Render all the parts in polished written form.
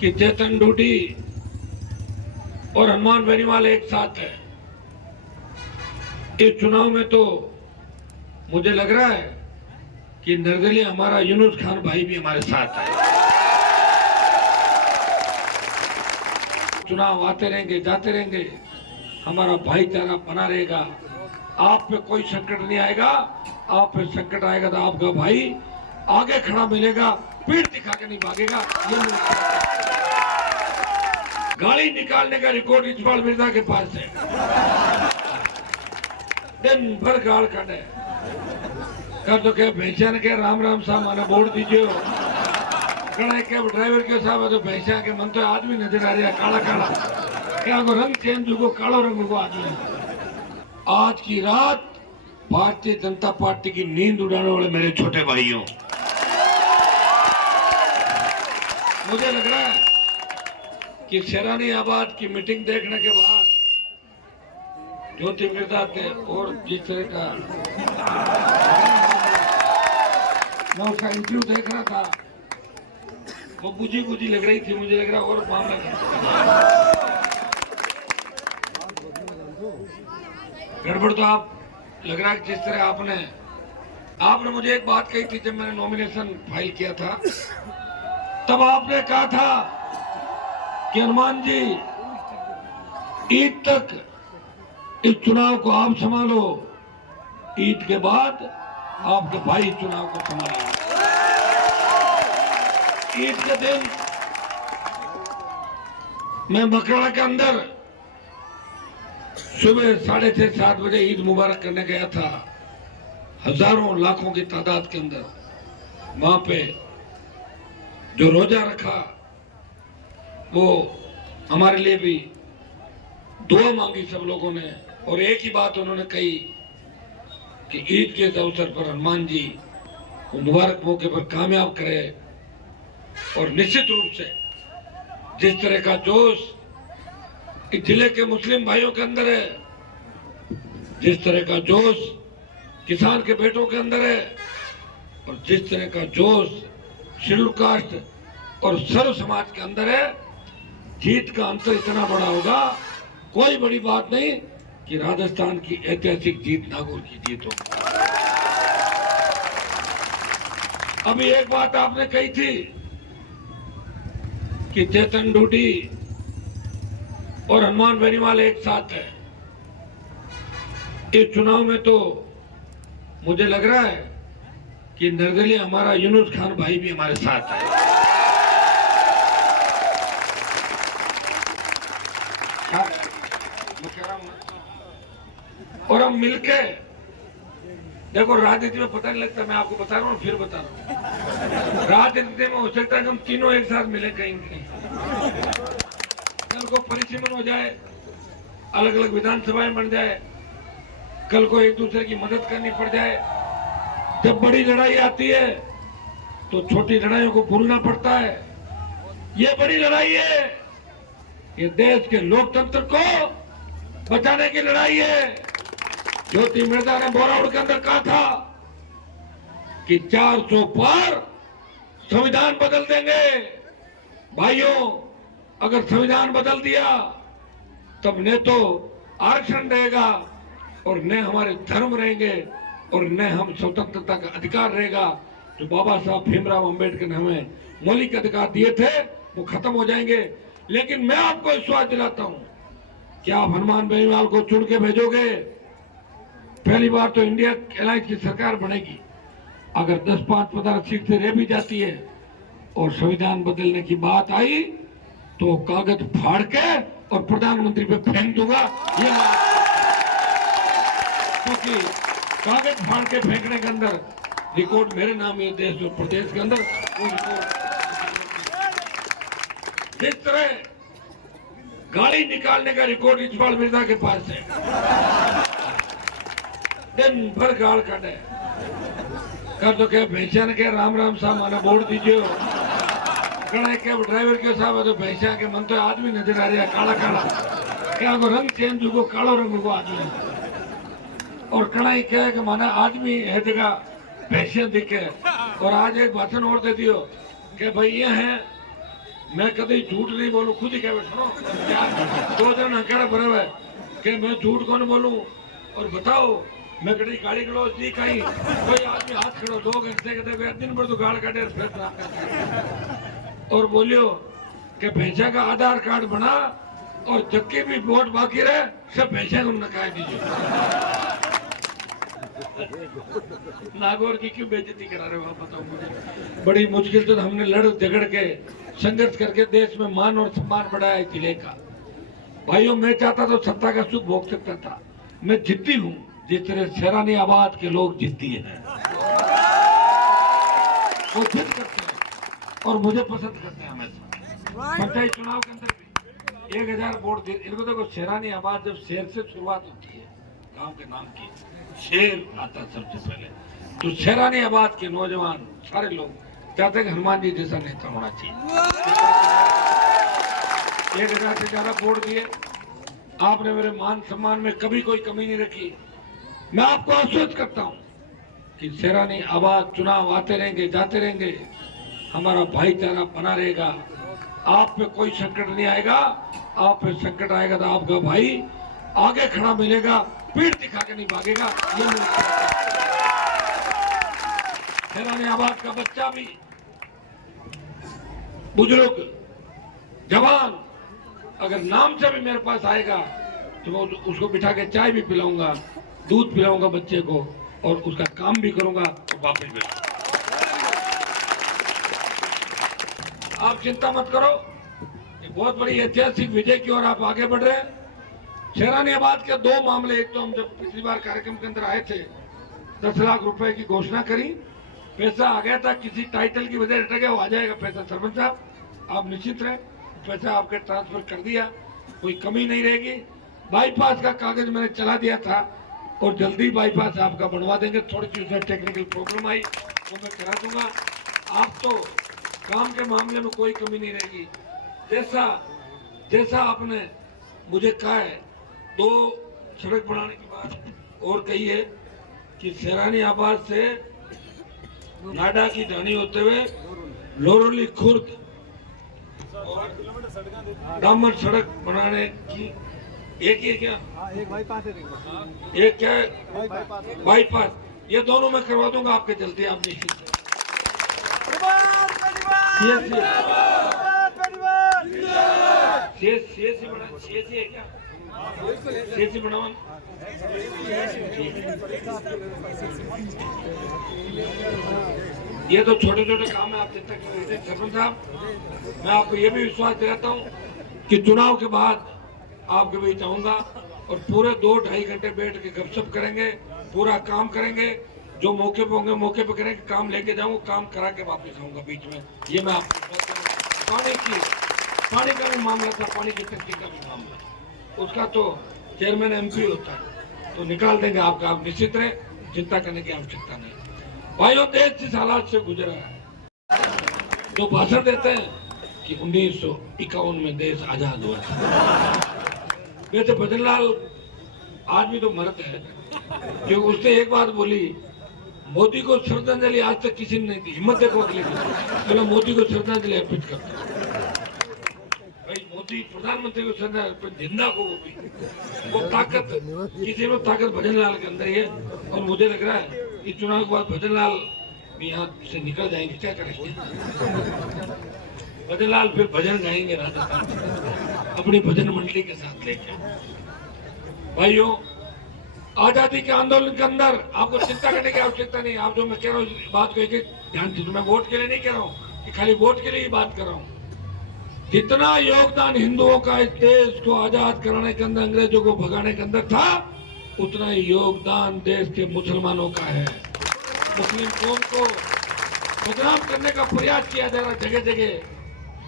कि चेतन डूडी और हनुमान बेनीवाल एक साथ है। इस चुनाव में तो मुझे लग रहा है कि निर्दलीय हमारा यूनुस खान भाई भी हमारे साथ है। चुनाव आते रहेंगे, जाते रहेंगे, हमारा भाईचारा बना रहेगा। आप पे कोई संकट नहीं आएगा। आप पे संकट आएगा तो आपका भाई आगे खड़ा मिलेगा, पीठ दिखा के नहीं भागेगा। ये गाड़ी निकालने का रिकॉर्ड इकबाल मिर्जा के पास है। दिन भर गाड़ काटे कर तो क्या भैंसिया ने क्या राम राम साहब माना बोर्ड दीजिए। कड़ा क्या ड्राइवर के साहब है तो भैंसिया के मन तो आदमी नजर आ रहा है काला काला, क्या को रंग चेंज को कालो रंग को आदमी। आज की रात भारतीय जनता पार्टी की नींद उड़ाने वाले मेरे छोटे भाइयों, मुझे लग रहा है कि शेरानी आबाद की मीटिंग देखने के बाद ज्योति मिर्जा थे और जिस तरह का मैं उसका इंटरव्यू देख रहा था वो बुझी बुझी लग रही थी। मुझे लग रहा और मामला गड़बड़ तो आप लग रहा है जिस तरह आपने मुझे एक बात कही थी जब मैंने नॉमिनेशन फाइल किया था, तब आपने कहा था कि हनुमान जी ईद तक इस चुनाव को आप संभालो, ईद के बाद आपके भाई चुनाव को संभालेंगे। ईद के दिन मैं मकराड़ा के अंदर सुबह 6:30-7 बजे ईद मुबारक करने गया था। हजारों लाखों की तादाद के अंदर वहां पे जो रोजा रखा वो हमारे लिए भी दुआ मांगी सब लोगों ने, और एक ही बात उन्होंने कही कि ईद के अवसर पर हनुमान जी को मुबारक मौके पर कामयाब करे। और निश्चित रूप से जिस तरह का जोश इस जिले के मुस्लिम भाइयों के अंदर है, जिस तरह का जोश किसान के बेटों के अंदर है, और जिस तरह का जोश शेड्यूल कास्ट और सर्व समाज के अंदर है, जीत का अंतर इतना बड़ा होगा, कोई बड़ी बात नहीं कि राजस्थान की ऐतिहासिक जीत नागौर की जीत हो। अभी एक बात आपने कही थी कि चेतन डूडी और हनुमान बेनीवाल एक साथ है। इस चुनाव में तो मुझे लग रहा है कि निर्दलीय हमारा यूनुस खान भाई भी हमारे साथ है। और हम मिलके देखो, राजनीति में पता नहीं लगता, मैं आपको बता रहा हूँ फिर बता रहा हूँ, राजनीति में हो सकता है कि हम तीनों एक साथ मिले कहीं कहीं, कल को परिसीमन हो जाए, अलग अलग विधानसभाएं बन जाए, कल को एक दूसरे की मदद करनी पड़ जाए। जब बड़ी लड़ाई आती है तो छोटी लड़ाइयों को भूलना पड़ता है। ये बड़ी लड़ाई है, ये देश के लोकतंत्र को बचाने की लड़ाई है। ज्योति मिर्जा ने बोरावड़ के अंदर कहा था कि 400 पार संविधान बदल देंगे। भाइयों, अगर संविधान बदल दिया तब न तो आरक्षण रहेगा और न हमारे धर्म रहेंगे और न हम स्वतंत्रता का अधिकार रहेगा जो बाबा साहब भीमराव अंबेडकर ने हमें मौलिक अधिकार दिए थे, वो खत्म हो जाएंगे। लेकिन मैं आपको विश्वास दिलाता हूं कि आप हनुमान बेनीवाल को चुन के भेजोगे, पहली बार तो इंडिया अलायंस की सरकार बनेगी। अगर 10-5-15 सीट से रह भी जाती है और संविधान बदलने की बात आई तो कागज फाड़ के और प्रधानमंत्री पे फेंक दूंगा। ये क्योंकि कागज फाड़ के फेंकने के अंदर रिकॉर्ड मेरे नाम है देश और प्रदेश के अंदर। जिस तरह गाड़ी निकालने का रिकॉर्ड इकबाल मिर्जा के पास है। दिन भर गाड़ काटे कर तो क्या भैंसिया ने क्या राम राम साहब माना बोर्ड दीजिए। कड़ा क्या ड्राइवर के साहब है तो भैंसिया के मन तो आदमी नजर आ रहा है काला काला, क्या को रंग चेंज को कालो रंग को आदमी। और कड़ाई क्या है कि माना आदमी है जगह भैंसिया दिखे। और आज एक भाषण और दे दियो कि भाई ये है मैं कभी झूठ नहीं बोलूं, खुद ही कह बैठो क्या 2 दिन हकारा भरे हुए कि मैं झूठ कौन बोलूं। और बताओ मैं कभी गाड़ी गलौज नहीं खाई, कोई आदमी हाथ खड़ो 2 घंटे कहते दिन भर तो गाड़ काटे और बोलियो कि भैंसा का आधार कार्ड बना और जबकि भी वोट बाकी रहे सब भैंसा को नकाय दीजिए। नागौर की क्यों बेइज्जती करा रहे हो आप बताओ मुझे। बड़ी मुश्किल से हमने लड़ झगड़ के संघर्ष करके देश में मान और सम्मान बढ़ाया जिले का। भाइयों मैं चाहता तो सत्ता का सुख भोग सकता था, मैं जिद्दी हूँ जिस तरह शहरानी आबाद के लोग जिद्दी हैं, वो जिद करते हैं और मुझे पसंद करते हैं हमेशा। पंचायत चुनाव के अंदर भी 1000 वोट दे इनको। देखो शहरानी आबाद जब शेर से शुरुआत होती है, गांव के नाम की शेर आता सबसे पहले, तो शहरानी आबाद के नौजवान सारे लोग चाहते हैं कि हनुमान जी जैसा नेता होना चाहिए। 1000 से ज्यादा वोट दिए, आपने मेरे मान सम्मान में कभी कोई कमी नहीं रखी। मैं आपको आश्वस्त करता हूं कि शहरानी आबाद चुनाव आते रहेंगे जाते रहेंगे, हमारा भाईचारा बना रहेगा, आप पे कोई संकट नहीं आएगा। आप पे संकट आएगा तो आपका भाई आगे खड़ा मिलेगा, पीठ दिखा के नहीं भागेगा। ये शहरानी आबाद का बच्चा भी, बुजुर्ग, जवान अगर नाम से भी मेरे पास आएगा तो मैं उसको बिठा के चाय भी पिलाऊंगा, दूध पिलाऊंगा बच्चे को और उसका काम भी करूंगा तो वापस भी। आप चिंता मत करो, ये बहुत बड़ी ऐतिहासिक विजय की ओर आप आगे बढ़ रहे हैं। शहरानी आबाद के 2 मामले, एक तो हम जब पिछली बार कार्यक्रम के अंदर आए थे 10 लाख रुपए की घोषणा करी, पैसा आ गया था, किसी टाइटल की वजह से गया, वो आ जाएगा पैसा। सरपंच साहब आप निश्चित रहे, पैसा आपके ट्रांसफर कर दिया, कोई कमी नहीं रहेगी। बाईपास का कागज मैंने चला दिया था और जल्दी बाईपास आपका बनवा देंगे। थोड़ी सी उसमें टेक्निकल प्रॉब्लम आई वो मैं करा दूंगा। आप तो काम के मामले में कोई कमी नहीं रहेगी। जैसा आपने मुझे कहा है, 2 सड़क बनाने की बात और कही है कि शहरानी आबाद से नाडा की ढाणी होते हुए लोरली खुर्द डामर सड़क बनाने की एक ही है क्या? एक बाईपास है, एक क्या है बाईपास, ये दोनों मैं करवा दूंगा आपके जल्दी, आप निश्चित है क्या? सीएससी बनावन ये तो छोटे छोटे काम है, आप चिंता करें। सरपंच साहब मैं आपको ये भी विश्वास दिलाता हूँ कि चुनाव के बाद आपके बीच आऊंगा और पूरे 2-2.5 घंटे बैठ के गपशप करेंगे, पूरा काम करेंगे, जो मौके पे होंगे मौके पे करेंगे, काम लेके जाऊंगा, काम करा के वापस आऊंगा बीच में। ये मैं आपको पानी का भी मामला था, पानी की टंकी का भी मामला, उसका तो चेयरमैन एमपी होता है तो निकाल देंगे आपका, आप निश्चित रहे, चिंता करने की आवश्यकता नहीं। भाइयों देश जिस हालात से गुजरा है, जो भाषण देते हैं कि 1951 में देश आजाद हुआ था, वैसे भजनलाल आदमी तो मरते हैं क्योंकि उसने एक बात बोली, मोदी को श्रद्धांजलि आज तक किसी ने नहीं दी, हिम्मत देखो अगले बोला मोदी को श्रद्धांजलि अर्पित करते भाई, मोदी प्रधानमंत्री को श्रद्धांजलि, जिंदा को वो ताकत, किसी में ताकत भजनलाल के अंदर है। और मुझे लग रहा है इस चुनाव के बाद भजनलाल भी यहाँ से निकल जाएंगे, क्या करेंगे भजनलाल, फिर भजन गाएंगे राजस्थान अपनी भजन मंडली के साथ लेके। भाइयों आजादी के आंदोलन के अंदर आपको चिंता करने की आवश्यकता नहीं। आप जो मैं कह रहा हूँ बात को एक ध्यान से, मैं वोट के लिए नहीं कह रहा हूँ कि खाली वोट के लिए ही बात कर रहा हूँ। जितना योगदान हिंदुओं का इस देश को आजाद कराने के अंदर, अंग्रेजों को भगाने के अंदर था, उतना ही योगदान देश के मुसलमानों का है। मुस्लिम कौम को बदनाम करने का प्रयास किया जा रहा है, जगह जगह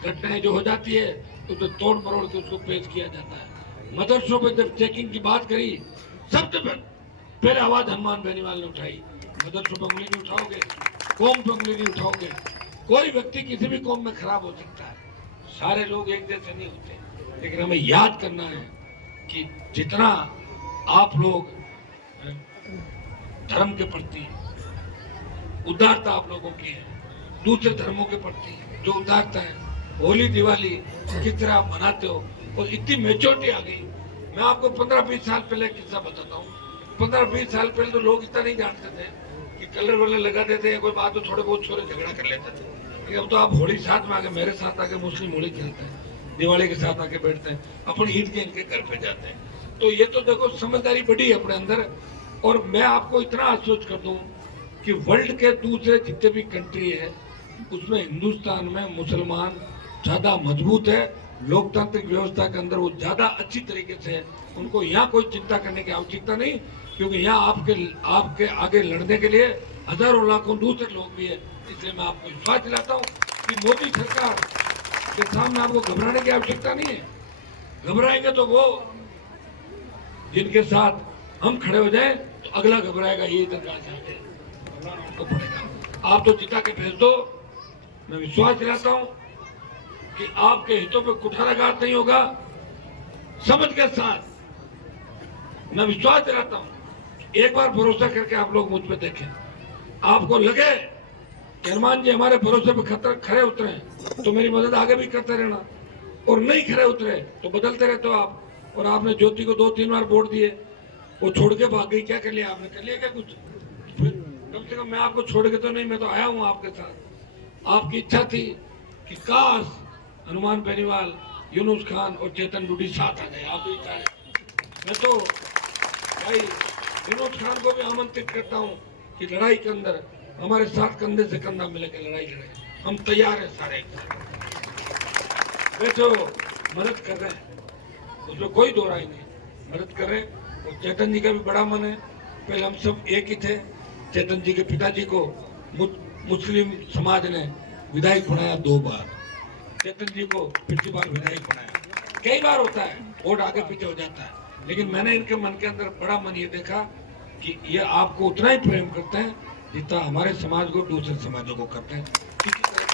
घटनाएं जो हो जाती है तो तोड़ मरोड़ के उसको पेश किया जाता है। मदरसों पे जब चेकिंग की बात करी, सबसे पहले आवाज हनुमान बेनीवाल ने उठाई। मदरसों पे उंगली नहीं उठाओगे, कौम पे उंगली नहीं उठाओगे। कोई व्यक्ति किसी भी कौम में खराब हो सकता है, सारे लोग एक जैसे नहीं होते, लेकिन हमें याद करना है कि जितना आप लोग धर्म के प्रति उदारता आप लोगों की है, दूसरे धर्मों के प्रति जो उदारता है, होली दिवाली किस तरह आप मनाते हो, और इतनी मेच्योरिटी आ गई। मैं आपको 15-20 साल पहले किस्सा बताता हूँ। 15-20 साल पहले तो लोग इतना नहीं जानते थे कि कलर वलर लगा देते हैं, कोई बात तो थोड़े बहुत छोरे झगड़ा कर लेते थे। लेकिन अब तो आप होली साथ में आके, मेरे साथ आके मुस्लिम होली खेलते हैं, दिवाली के साथ आके बैठते हैं, अपनी ईद के इनके घर पे जाते हैं। तो ये तो देखो समझदारी बढ़ी है अपने अंदर। और मैं आपको इतना आश्वस्त कर दूं कि वर्ल्ड के दूसरे जितने भी कंट्री है उसमें हिंदुस्तान में मुसलमान ज्यादा मजबूत है, लोकतांत्रिक व्यवस्था के अंदर वो ज्यादा अच्छी तरीके से है। उनको यहाँ कोई चिंता करने की आवश्यकता नहीं, क्योंकि यहाँ आपके आगे लड़ने के लिए हजारों लाखों दूसरे लोग भी है। इसलिए मैं आपको विश्वास दिलाता हूँ कि मोदी सरकार के सामने आपको घबराने की आवश्यकता नहीं है। घबराएंगे तो वो जिनके साथ हम खड़े हो जाए तो अगला घबराएगा, ये इधर कहां से आगे तो पड़ेगा। आप तो जिता के भेज दो। मैं विश्वास दिलाता हूं कि आपके हितों पे कुठाराघात नहीं होगा। समझ के साथ मैं विश्वास दिलाता हूं, एक बार भरोसा करके आप लोग मुझ पे देखें। आपको लगे कि हनुमान जी हमारे भरोसे पे खरे उतरे तो मेरी मदद आगे भी करते रहना, और नहीं खरे उतरे तो बदलते रहते हो आप। और आपने ज्योति को 2-3 बार वोट दिए, वो छोड़ के भाग गई। क्या कर लिया आपने? कर लिया क्या कुछ? फिर कम से कम मैं आपको छोड़ के तो नहीं, मैं तो आया हूं आपके साथ। आपकी इच्छा थी कि काश हनुमान बेनीवाल, यूनुस खान और चेतन डूडी साथ आ जाए। आप भी चाहे। मैं तो भाई यूनुस खान को भी आमंत्रित करता हूं कि लड़ाई के अंदर हमारे साथ कंधे से कंधा मिलकर लड़ाई लड़े। हम तैयार हैं सारे। वे जो मदद कर रहे हैं उसमें कोई दो राय नहीं, मदद कर रहे हैं। और चेतन जी का भी बड़ा मन है। पहले हम सब एक ही थे। चेतन जी के पिताजी को मुस्लिम समाज ने विधायक बनाया 2 बार, चेतन जी को पिछली बार विधायक बनाया। कई बार होता है, वोट आगे पीछे हो जाता है, लेकिन मैंने इनके मन के अंदर बड़ा मन ये देखा कि ये आपको उतना ही प्रेम करते हैं जितना हमारे समाज को दूसरे समाजों को करते हैं। किसी तरह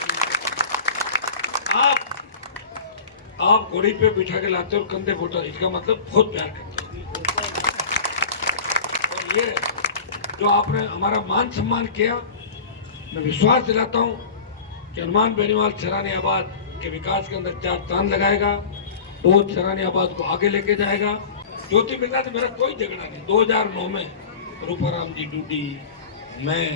आप घोड़ी पे बिठा के लाते हो और कंधे फोटा, इसका मतलब बहुत प्यार करते हो। और ये जो आपने हमारा मान सम्मान किया, मैं विश्वास दिलाता हूं कि हनुमान बेनीवाल सरानी आबाद के विकास के अंदर 4 चांद लगाएगा और सरानी आबाद को आगे लेके जाएगा। ज्योति बिरला से मेरा कोई झगड़ा नहीं। 2009 में रूपाराम जी डूडी, मैं,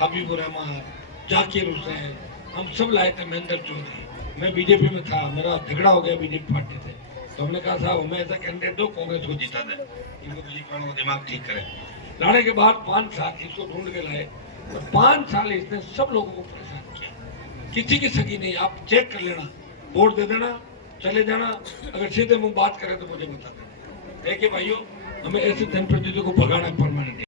हबीबुर रहमान, जाकिर हुसैन, हम सब लाए थे। महेंद्र चौधरी, मैं बीजेपी में था, मेरा झगड़ा हो गया बीजेपी पार्टी से, तो हमने कहा साहब हमें ऐसा कैंडिडेट दो, कांग्रेस को जिता दे, इनको को दिमाग ठीक करे। लाने के बाद 5 साल इसको ढूंढ के लाए, और 5 साल इसने सब लोगों को परेशान किया। किसी की सगी नहीं। आप चेक कर लेना, वोट दे देना, चले जाना। अगर सीधे मुंह बात करे तो मुझे बता देना। देखिए भाइयों, हमें ऐसे जनप्रतिनिधियों को भगाना परमानेंट